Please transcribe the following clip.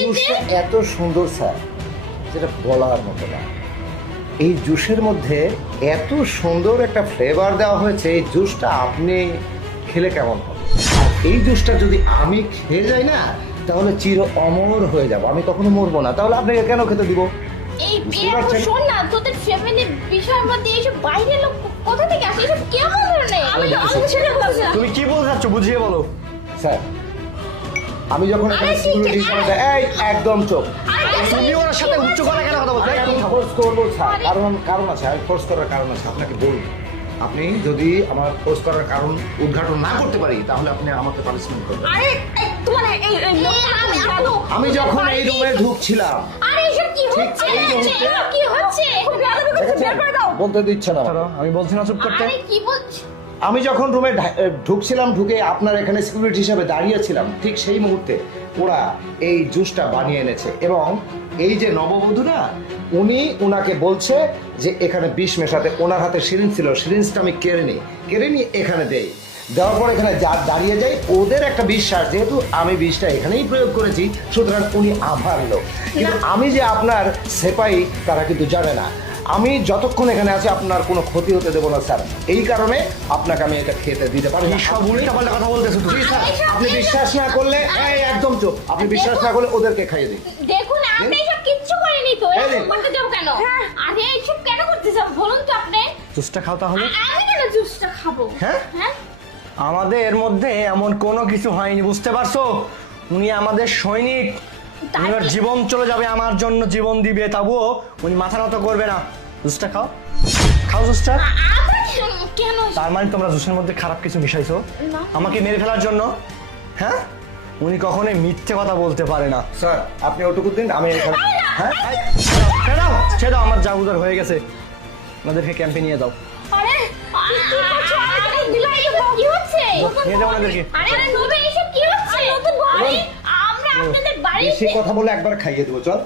জুসটা এত সুন্দর স্যার, যেটা বলার মতো না। এই জুসের মধ্যে এত সুন্দর একটা ফ্লেভার দেওয়া হয়েছে, এই জুসটা আপনি খেলে কেমন হবে? আর এই জুসটা যদি আমি খেয়ে যাই না, তাহলে চির অমর হয়ে যাব, আমি কখনো মরবো না। তাহলে আপনাকে কেন খেতে দিব? এই শোন না, তোদের ফ্যামিলি বিষয়ের মধ্যে এইসব বাইরের লোক কোথা থেকে আসে? এসব কেমন ধরনের? আমি সেটা বলছি না। তুমি কি বলতে চাচ্ছ বুঝিয়ে বলো। স্যার, আমি যখন এখানে সিকিউরিটি হিসেবে এই একদম চোখ, তুমি ওর সাথে উচ্চ গলা কেন কথা বলছো? আমি ফোর্স করবো স্যার, কারণ আছে, আমি ফোর্স করার কারণ আছে, আপনাকে বলবো। আপনি যদি আমার ফোর্স করার কারণ উদ্ঘাটন না করতে পারি, তাহলে আপনি আমাকে পানিশমেন্ট করবেন। আরে তোমার আমি যখন এই রুমে ঢুকছিলাম, আরে এসব কি হচ্ছে? এসব কি হচ্ছে? বলতে দিচ্ছে না। আমি বলছি না চুপ করতে। আরে কি বলছ? আমি যখন রুমে ঢুকছিলাম, ঢুকে আপনার এখানে সিকিউরিটি হিসাবে দাঁড়িয়েছিলাম, ঠিক সেই মুহূর্তে ওরা এই জুসটা বানিয়ে এনেছে। এবং এই যে নববধূ না, উনাকে বলছে যে এখানে বিষ মেশাতে। ওনার হাতে সিরিঞ্জ ছিল, সিরিঞ্জটা আমি কেড়ে নিই এখানে দেই। দেওয়ার পর এখানে যা দাঁড়িয়ে যাই, ওদের একটা বিশ্বাস, যেহেতু আমি বিষটা এখানেই প্রয়োগ করেছি, সুতরাং উনি আমার লোক। কিন্তু আমি যে আপনার সেপাই, তারা কিন্তু জানে না। আমি যতক্ষণ এখানে আছি আপনার কোনো ক্ষতি হতে দেবো না স্যার। এই কারণে আপনাকে আমি এটা খেতে দিতে পারি না। সব উল্টাপাল্টা কথা বলতেছো তুমি। জি স্যার, আপনি বিশ্বাস না করলে, এই একদম চুপ, আপনি বিশ্বাস না করলে ওদেরকে খাইয়ে দিন। দেখুন, আপনি এসব কিচ্ছু করেনি তো। এসব করতে যাও কেন? আরে এইসব কেন করতে যাও বলুন তো আপনি? জুসটা খাও তাহলে। আমি কেন জুসটা খাবো? হ্যাঁ? হ্যাঁ, আমাদের এর মধ্যে এমন কোনো কিছু হয়নি, বুঝতে পারছো? উনি আমাদের সৈনিক, উনি ওর জীবন চলে যাবে, আমার জন্য জীবন দিবে, তবুও উনি মাথা নত করবে না। জুসটা খাও, খাও জুসটা। আবার কেন? তার মানে তোমরা জুসের মধ্যে খারাপ কিছু মিশাইছো না। আমাকে মেরে ফেলার জন্য? হ্যাঁ, উনি কখনোই মিথ্যে কথা বলতে পারে না। স্যার, আপনি ওটুকু দিন, আমি এখানে। হ্যাঁ, ছেড়ে দাও, আমার যা উদার হয়ে গেছে। ওনাদেরকে ক্যাম্পে নিয়ে যাও। আরে কি করছো? আরে দিলাই কি হচ্ছে? নিয়ে যাও ওনাদেরকে। আরে নতুন এসব কি হচ্ছে? আরে আমরা আপনাদের বাড়ি বেশি কথা বলে একবার খাইয়ে দেবো, চল।